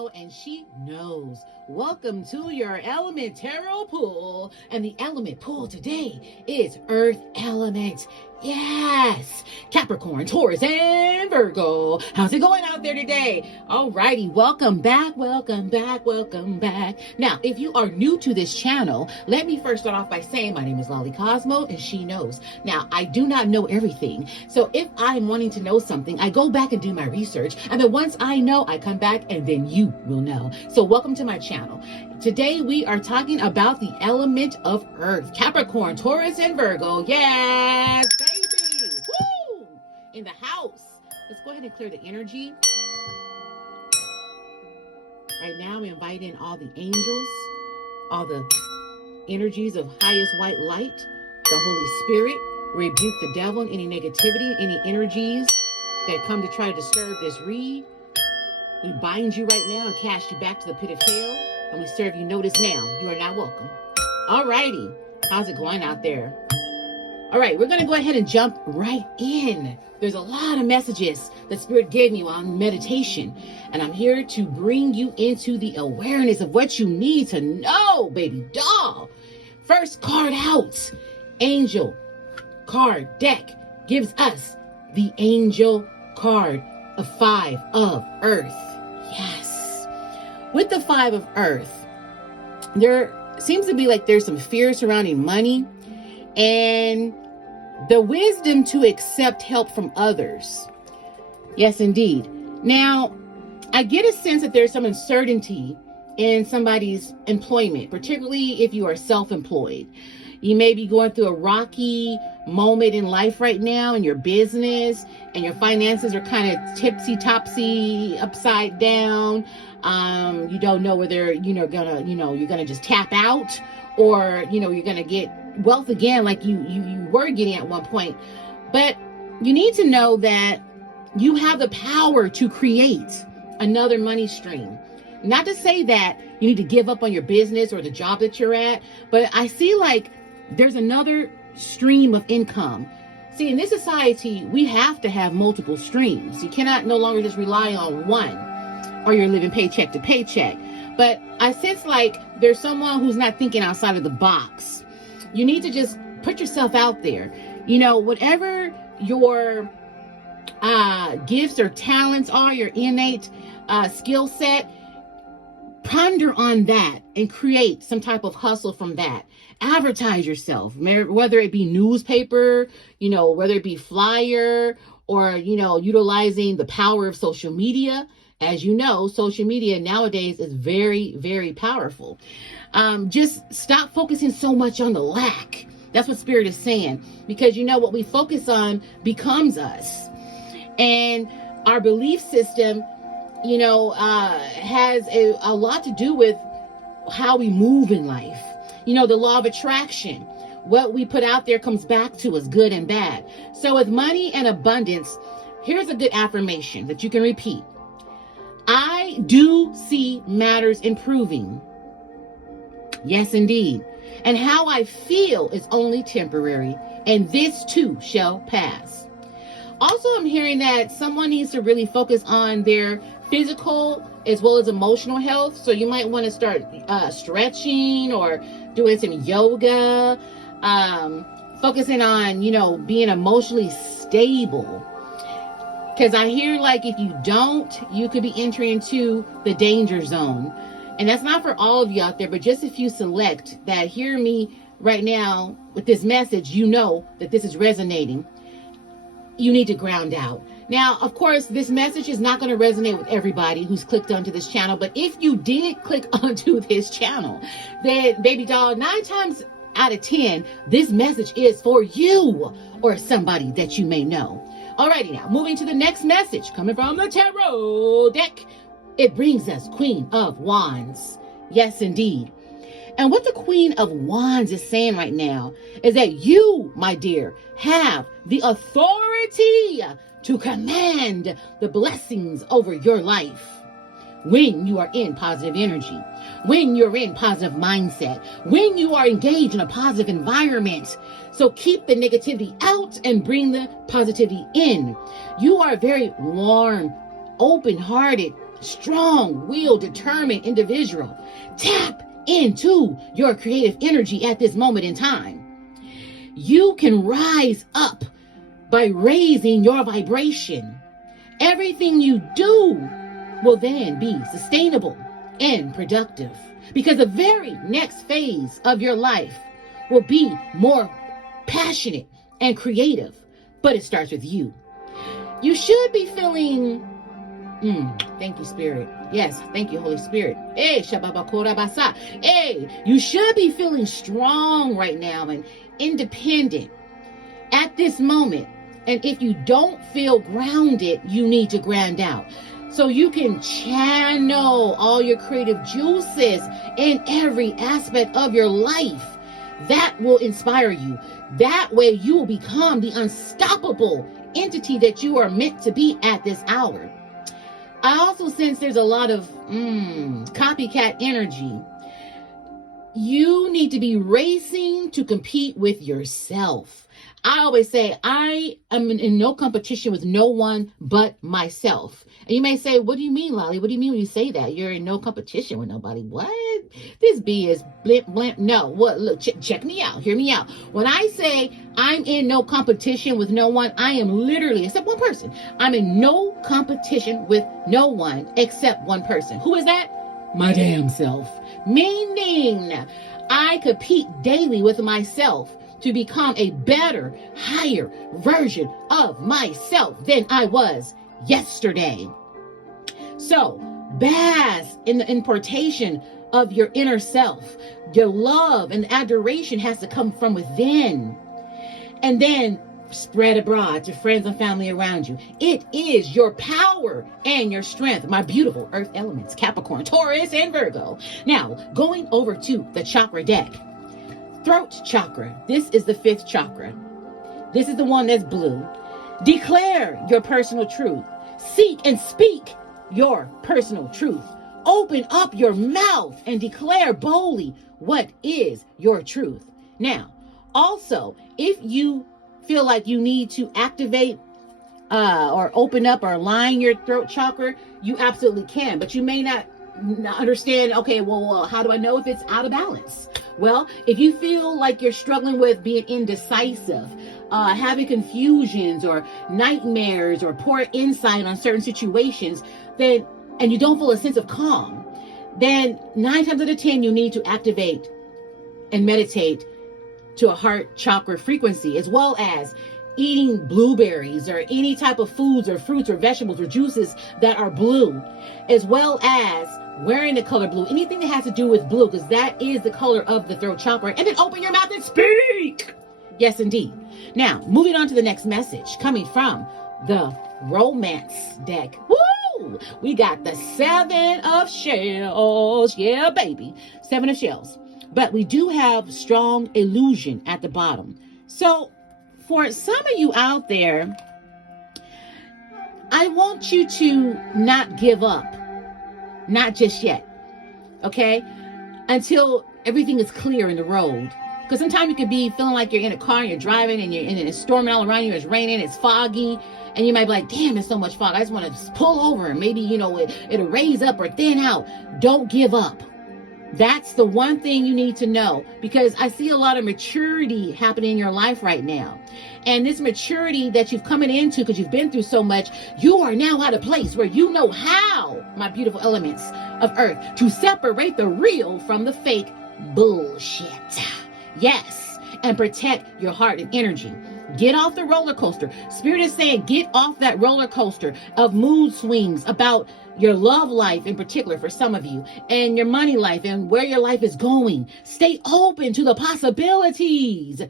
Cosmo, and she knows. Welcome to your element tarot pool. And the element pool today is Earth element. Yes, Capricorn, Taurus, and Virgo. How's it going out there today? Alrighty, welcome back, welcome back, welcome back. Now, if you are new to this channel, let me first start off by saying my name is Lovely Cosmo, and she knows. Now, I do not know everything, so if I'm wanting to know something, I go back and do my research, and then once I know, I come back, and then you will know. So welcome to my channel. Today, we are talking about the element of Earth, Capricorn, Taurus, and Virgo. Yes, baby! Woo! In the house. Let's go ahead and clear the energy. Right now, we invite in all the angels, all the energies of highest white light, the Holy Spirit. Rebuke the devil and any negativity, any energies that come to try to disturb this read. We bind you right now and cast you back to the pit of hell. And we serve you notice now. You are not welcome. Alrighty. How's it going out there? All right, we're going to go ahead and jump right in. There's a lot of messages that Spirit gave me on meditation. And I'm here to bring you into the awareness of what you need to know, baby doll. First card out. Angel card deck gives us the angel card of 5 of Earth. Yes. With the 5 of Earth, there seems to be like there's some fear surrounding money and the wisdom to accept help from others. Yes, indeed. Now, I get a sense that there's some uncertainty in somebody's employment, particularly if you are self-employed. You may be going through a rocky moment in life right now in your business, and your finances are kind of tipsy-topsy, upside down. You don't know whether you're gonna just tap out, or you're gonna get wealth again like you were getting at one point. But you need to know that you have the power to create another money stream. Not to say that you need to give up on your business or the job that you're at, but I see like there's another stream of income. See, in this society, we have to have multiple streams. You cannot no longer just rely on one, or you're living paycheck to paycheck. But I sense like there's someone who's not thinking outside of the box. You need to just put yourself out there. Whatever your gifts or talents are, your innate skill set, ponder on that and create some type of hustle from that. Advertise yourself, whether it be newspaper, whether it be flyer, or, utilizing the power of social media. As you know, social media nowadays is very, very powerful. Just stop focusing so much on the lack. That's what Spirit is saying, because what we focus on becomes us. And our belief system, has a lot to do with how we move in life. The law of attraction. What we put out there comes back to us, good and bad. So with money and abundance, here's a good affirmation that you can repeat. I do see matters improving. Yes, indeed. And how I feel is only temporary, and this too shall pass. Also, I'm hearing that someone needs to really focus on their physical as well as emotional health. So you might want to start stretching or doing some yoga, focusing on, being emotionally stable. Because I hear like if you don't, you could be entering into the danger zone. And that's not for all of you out there, but just if you select that hear me right now with this message, that this is resonating. You need to ground out. Now, of course, this message is not going to resonate with everybody who's clicked onto this channel. But if you did click onto this channel, then baby doll, 9 times out of 10, this message is for you or somebody that you may know. Alrighty, now moving to the next message coming from the tarot deck. It brings us Queen of Wands. Yes, indeed. And what the Queen of Wands is saying right now is that you, my dear, have the authority to command the blessings over your life. When you are in positive energy, when you're in positive mindset, when you are engaged in a positive environment. So keep the negativity out and bring the positivity in. You are very warm, open-hearted, strong-willed, determined individual. Tap into your creative energy at this moment in time. You can rise up by raising your vibration. Everything you do will then be sustainable and productive, because the very next phase of your life will be more passionate and creative, but it starts with you. You should be feeling, thank you, Spirit. Yes, thank you, Holy Spirit. Hey, you should be feeling strong right now and independent at this moment. And if you don't feel grounded, you need to ground out, so you can channel all your creative juices in every aspect of your life. That will inspire you. That way you will become the unstoppable entity that you are meant to be at this hour. I also sense there's a lot of copycat energy. You need to be racing to compete with yourself. I always say I am in no competition with no one but myself. And you may say, what do you mean, Lolly? What do you mean when you say that? You're in no competition with nobody. What? This bee is blimp, blimp. No, what? Look, check me out. Hear me out. When I say I'm in no competition with no one, I am literally, except one person, I'm in no competition with no one except one person. Who is that? My damn self. Meaning I compete daily with myself to become a better, higher version of myself than I was yesterday. So bask in the importation of your inner self. Your love and adoration has to come from within, and then spread abroad to friends and family around you. It is your power and your strength, my beautiful earth elements, Capricorn, Taurus, and Virgo. Now, going over to the chakra deck. Throat chakra. This is the 5th chakra. This is the one that's blue. Declare your personal truth. Seek and speak your personal truth. Open up your mouth and declare boldly what is your truth. Now, also, if you feel like you need to activate or open up or align your throat chakra, you absolutely can, but you may not understand, okay, well, how do I know if it's out of balance? Well, if you feel like you're struggling with being indecisive, having confusions or nightmares or poor insight on certain situations, then, and you don't feel a sense of calm, then 9 times out of 10, you need to activate and meditate to a heart chakra frequency, as well as eating blueberries or any type of foods or fruits or vegetables or juices that are blue, as well as wearing the color blue, anything that has to do with blue, because that is the color of the throat chakra. And then open your mouth and speak. Yes, indeed. Now, moving on to the next message coming from the romance deck. Woo! We got the 7 of shells. Yeah, baby. 7 of shells. But we do have strong illusion at the bottom. So for some of you out there, I want you to not give up. Not just yet. Okay? Until everything is clear in the road. Because sometimes you could be feeling like you're in a car and you're driving and it's storming all around you, it's raining, it's foggy, and you might be like, damn, it's so much fog. I just want to just pull over and maybe, it'll raise up or thin out. Don't give up. That's the one thing you need to know, because I see a lot of maturity happening in your life right now. And this maturity that you've coming into, because you've been through so much, you are now at a place where you know how, my beautiful elements of earth, to separate the real from the fake bullshit. Yes, and protect your heart and energy. Get off the roller coaster. Spirit is saying, get off that roller coaster of mood swings about your love life in particular for some of you, and your money life and where your life is going. Stay open to the possibilities.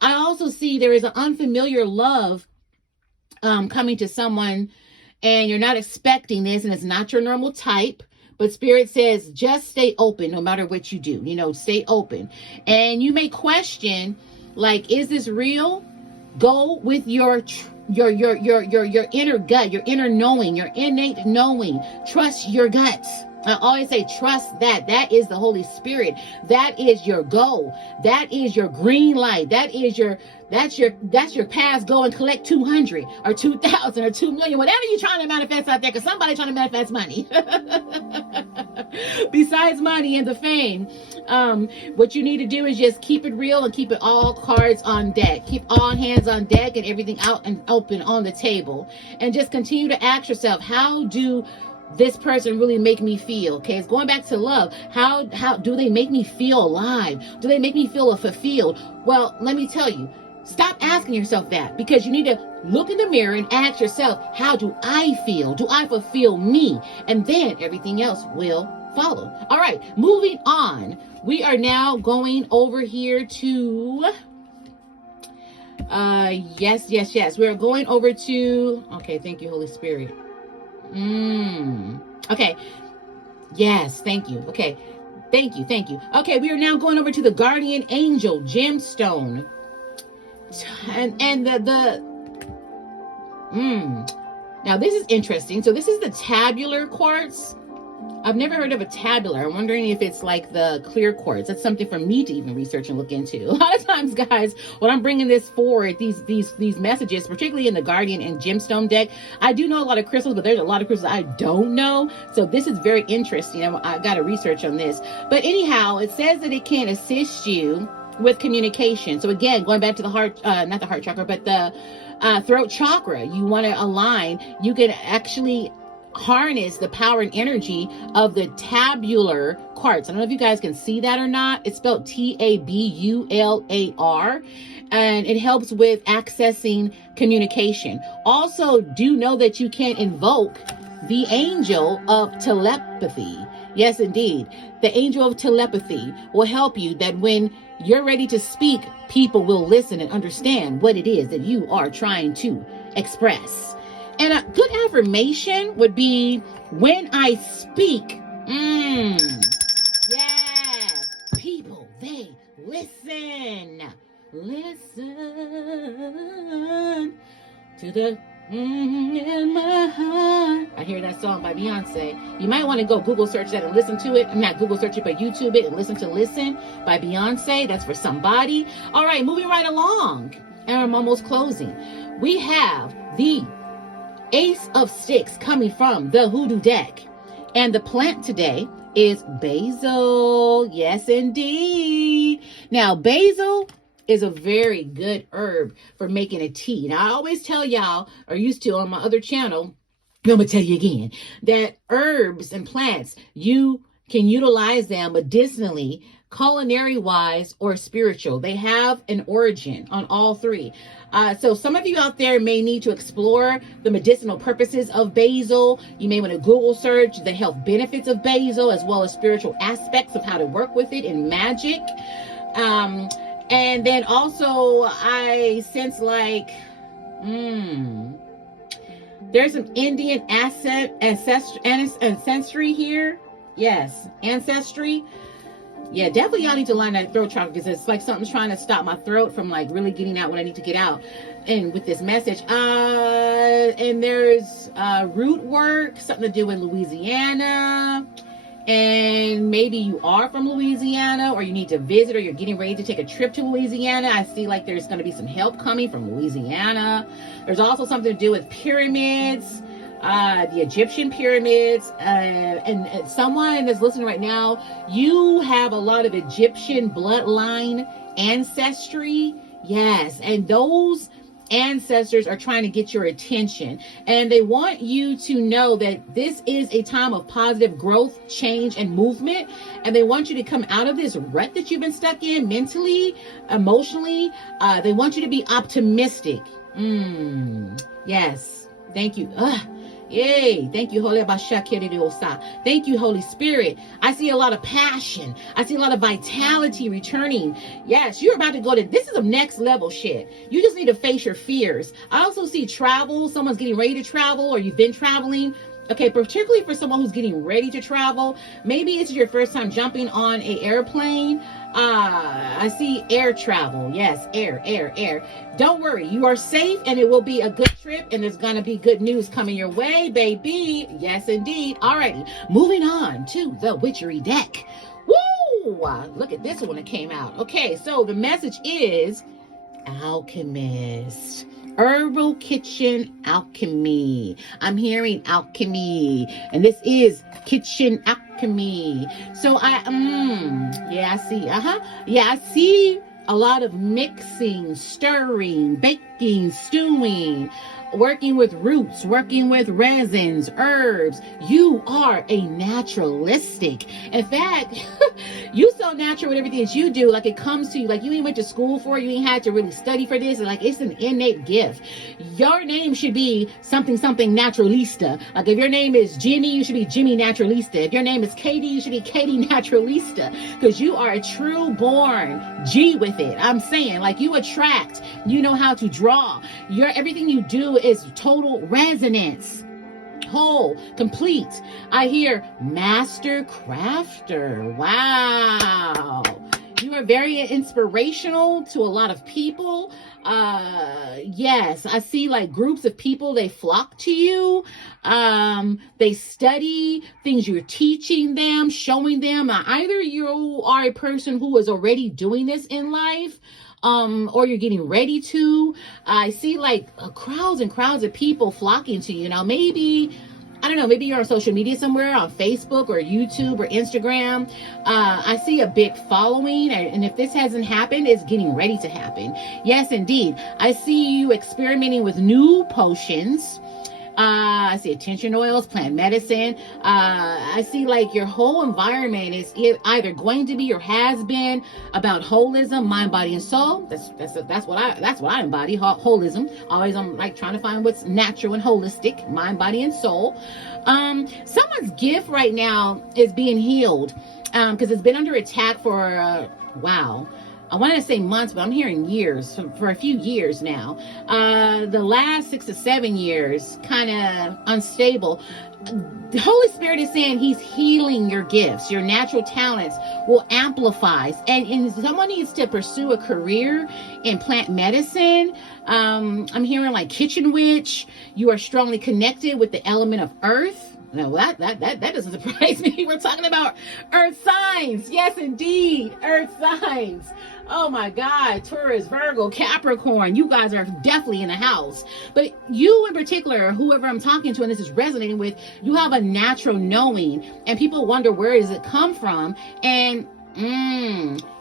I also see there is an unfamiliar love coming to someone, and you're not expecting this, and it's not your normal type. But Spirit says, just stay open no matter what you do. Stay open. And you may question, like, is this real? Go with your inner gut, your inner knowing, your innate knowing. Trust your guts. I always say, trust that. That is the Holy Spirit. That is your goal. That is your green light. That's your pass. Go and collect 200 or 2,000 or 2 million, whatever you're trying to manifest out there, because somebody's trying to manifest money. Besides money and the fame, what you need to do is just keep it real and keep it all cards on deck. Keep all hands on deck and everything out and open on the table. And just continue to ask yourself, how do this person really make me feel? Okay, it's going back to love. How do they make me feel alive? Do they make me feel fulfilled? Well, let me tell you, stop asking yourself that, because you need to look in the mirror and ask yourself, how do I feel? Do I fulfill me? And then everything else will follow. All right, moving on. We are now going over here to yes. We're going over to, okay, thank you, Holy Spirit. Okay. Yes, thank you. Okay. Thank you. Okay, we are now going over to the guardian angel gemstone. And now this is interesting. So this is the tabular quartz. I've never heard of a tabular. I'm wondering if it's like the clear quartz. That's something for me to even research and look into. A lot of times, guys, when I'm bringing this forward, these messages, particularly in the Guardian and Gemstone deck, I do know a lot of crystals, but there's a lot of crystals I don't know. So this is very interesting. I got to research on this. But anyhow, it says that it can assist you with communication. So again, going back to the heart, not the heart chakra, but the throat chakra, you want to align. You can actually harness the power and energy of the tabular quartz. I don't know if you guys can see that or not. It's spelled Tabular, and it helps with accessing communication. Also, do know that you can invoke the angel of telepathy. Yes, indeed. The angel of telepathy will help you, that when you're ready to speak, people will listen and understand what it is that you are trying to express. And a good affirmation would be, when I speak, yes, people, they listen to the in my heart. I hear that song by Beyonce. You might want to go Google search that and listen to it. I'm not Google search it, but YouTube it and listen to Listen by Beyonce. That's for somebody. All right, moving right along. And I'm almost closing. We have the Ace of Sticks coming from the Hoodoo deck. And the plant today is basil. Yes, indeed. Now, basil is a very good herb for making a tea. Now, I always tell y'all, or used to on my other channel, I'm going to tell you again, that herbs and plants, you can utilize them medicinally, culinary-wise, or spiritual. They have an origin on all three. So some of you out there may need to explore the medicinal purposes of basil. You may want to Google search the health benefits of basil, as well as spiritual aspects of how to work with it in magic. And then also I sense like, there's some Indian ancestry here. Yes, ancestry. Yeah, definitely y'all need to line that throat chakra, because it's like something's trying to stop my throat from like really getting out what I need to get out. And with this message, and there's root work, something to do with Louisiana. And maybe you are from Louisiana, or you need to visit, or you're getting ready to take a trip to Louisiana. I see like there's going to be some help coming from Louisiana. There's also something to do with pyramids. The Egyptian pyramids, and someone that's listening right now, you have a lot of Egyptian bloodline ancestry. Yes, and those ancestors are trying to get your attention, and they want you to know that this is a time of positive growth, change, and movement, and they want you to come out of this rut that you've been stuck in mentally, emotionally. They want you to be optimistic. Yes, thank you. Yay. Thank you, Holy Thank you, Holy Spirit. I see a lot of passion. I see a lot of vitality returning. Yes, you're about to go to, this is some next level shit. You just need to face your fears. I also see travel. Someone's getting ready to travel, or you've been traveling. Okay, particularly for someone who's getting ready to travel. Maybe it's your first time jumping on an airplane. I see air travel. Yes, air. Don't worry, you are safe and it will be a good trip and there's gonna be good news coming your way, baby. Yes, indeed. Alrighty, moving on to the witchery deck. Woo! Look at this one that came out. Okay, so the message is alchemist. Herbal kitchen alchemy. I'm hearing alchemy, and this is kitchen alchemy. So yeah, I see. Yeah, I see a lot of mixing, stirring, baking, stewing, working with roots, working with resins, herbs. You are a naturalistic. In fact, you so natural with everything that you do, like it comes to you, like you ain't went to school for it, you ain't had to really study for this, like it's an innate gift. Your name should be something naturalista. Like if your name is Jimmy, you should be Jimmy Naturalista. If your name is Katie, you should be Katie Naturalista, because you are a true born G with it. I'm saying, like, you attract, you know how to draw. Everything you do is total resonance. Whole, complete. I hear master crafter. Wow. You are very inspirational to a lot of people. Yes, I see like groups of people, they flock to you. They study things you're teaching them, showing them. Either you are a person who is already doing this in life, or you're getting ready to. I see like crowds and crowds of people flocking to you. Now, maybe, I don't know, maybe you're on social media somewhere, on Facebook or YouTube or Instagram. I see a big following, and if this hasn't happened, it's getting ready to happen. Yes, indeed. I see you experimenting with new potions. I see essential oils, plant medicine. I see like your whole environment is either going to be or has been about holism, mind, body, and soul. That's what I embody. Holism. Always I'm like trying to find what's natural and holistic, mind, body, and soul. Someone's gift right now is being healed because it's been under attack for wow. I wanted to say months, but I'm hearing years, for a few years now. The last 6 to 7 years, kind of unstable. The Holy Spirit is saying he's healing your gifts. Your natural talents will amplify. And someone needs to pursue a career in plant medicine. I'm hearing like kitchen witch. You are strongly connected with the element of earth. Now that doesn't surprise me. We're talking about earth signs. Yes, indeed. Earth signs. Oh my God. Taurus, Virgo, Capricorn. You guys are definitely in the house. But you in particular, whoever I'm talking to and this is resonating with, you have a natural knowing. And people wonder, where does it come from? And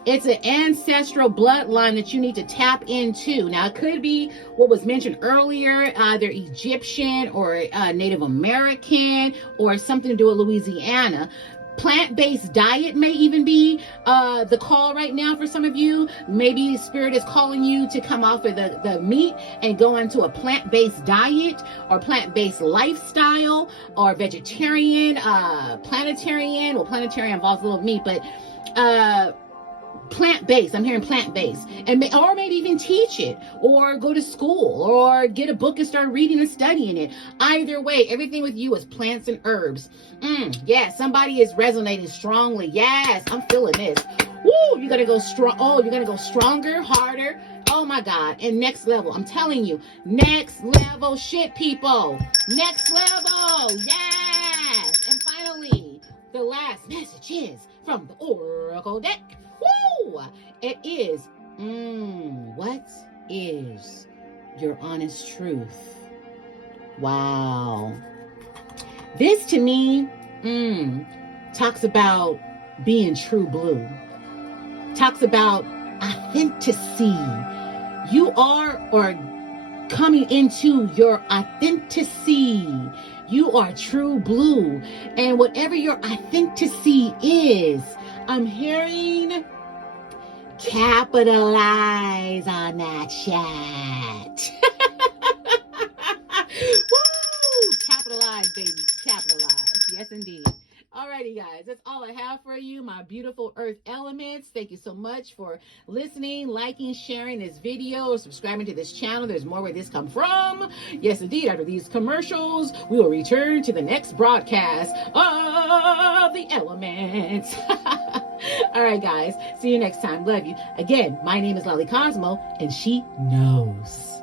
it's an ancestral bloodline that you need to tap into. Now, it could be what was mentioned earlier, either Egyptian or Native American or something to do with Louisiana. Plant-based diet may even be the call right now for some of you. Maybe Spirit is calling you to come off of the meat and go into a plant-based diet or plant-based lifestyle, or vegetarian, planetarian. Well, planetarian involves a little meat, but plant-based. I'm hearing plant-based, or maybe even teach it, or go to school, or get a book and start reading and studying it. Either way, everything with you is plants and herbs. Yeah, somebody is resonating strongly. Yes, I'm feeling this. Woo! You're gonna go strong. Oh, you're gonna go stronger, harder. Oh my God! And next level. I'm telling you, next level shit, people. Next level. Yes. And finally, the last message is from the Oracle deck. Woo! It is, what is your honest truth? Wow. This to me, talks about being true blue. Talks about authenticity. You are, or coming into your authenticity. You are true blue. And whatever your authenticity is, I'm hearing capitalize on that chat. Woo! Capitalize, baby. Capitalize. Yes, indeed. Alrighty, guys. guys, that's all I have for you, my beautiful earth elements. Thank you so much for listening, liking, sharing this video, subscribing to this channel. There's more where this come from. Yes, indeed, after these commercials, we will return to the next broadcast of the elements. All right, guys, see you next time. Love you. Again, my name is Lolly Cosmo, and she knows.